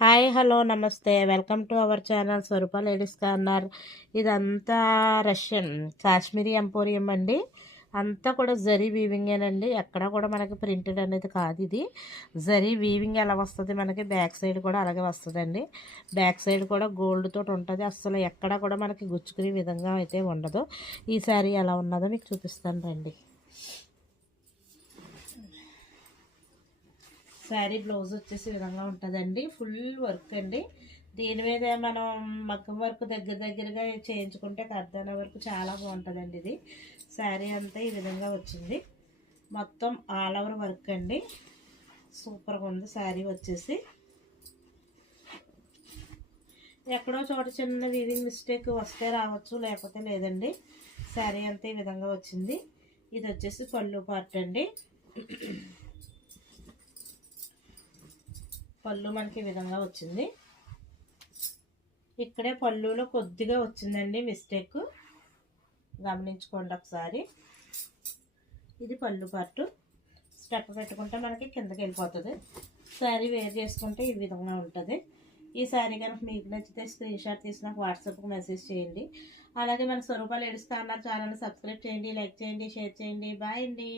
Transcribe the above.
Hi hello నమస్తే welcome to our channel Swaroopa ladies corner. ఇదంతా Russian Kashmiri emporium అండి. అంతా కూడా జరీ వీవింగేనండి. ఎక్కడ కూడా మనకి ప్రింటెడ్ అనేది కాదు. ఇది జరీ వీవింగ్ ఎలా వస్తుంది మనకి బ్యాక్ సైడ్ కూడా అలాగే వస్తుందండి. బ్యాక్ సైడ్ కూడా గోల్డ్ తోటి ఉంటుంది. అసలు ఎక్కడ కూడా మనకి గుచ్చుకునే విధంగా అయితే ఉండదు. ఈ శారీ ఎలా ఉన్నదో మీకు చూపిస్తాను రండి. శారీ బ్లౌజ్ వచ్చేసి విధంగా ఉంటుందండి. ఫుల్ వర్క్ అండి. దీని మీద మనం మగ్గం వర్క్ దగ్గరగా చేయించుకుంటే కర్దాన వరకు చాలా బాగుంటుందండి. ఇది శారీ అంతా ఈ విధంగా వచ్చింది. మొత్తం ఆల్ ఓవర్ వర్క్ అండి. సూపర్గా ఉంది శారీ వచ్చేసి. ఎక్కడో చోట చిన్న వీవింగ్ మిస్టేక్ వస్తే రావచ్చు, లేకపోతే లేదండి. శారీ అంతా ఈ విధంగా వచ్చింది. ఇది వచ్చేసి పళ్ళు పార్ట్ అండి. పళ్ళు మనకి ఈ విధంగా వచ్చింది. ఇక్కడే పళ్ళులో కొద్దిగా వచ్చిందండి మిస్టేక్, గమనించుకోండి ఒకసారి. ఇది పళ్ళు పార్టు. స్టెప్ పెట్టుకుంటే మనకి కిందకి వెళ్ళిపోతుంది. శారీ వేర్ చేసుకుంటే ఈ విధంగా ఉంటుంది. ఈ శారీ కనుక మీకు నచ్చితే స్క్రీన్ షాట్ తీసి నాకు వాట్సాప్కి మెసేజ్ చేయండి. అలాగే మన స్వరూప లేడీస్ కార్నర్ ఛానల్ని సబ్స్క్రైబ్ చేయండి, లైక్ చేయండి, షేర్ చేయండి. బాయ్ అండి.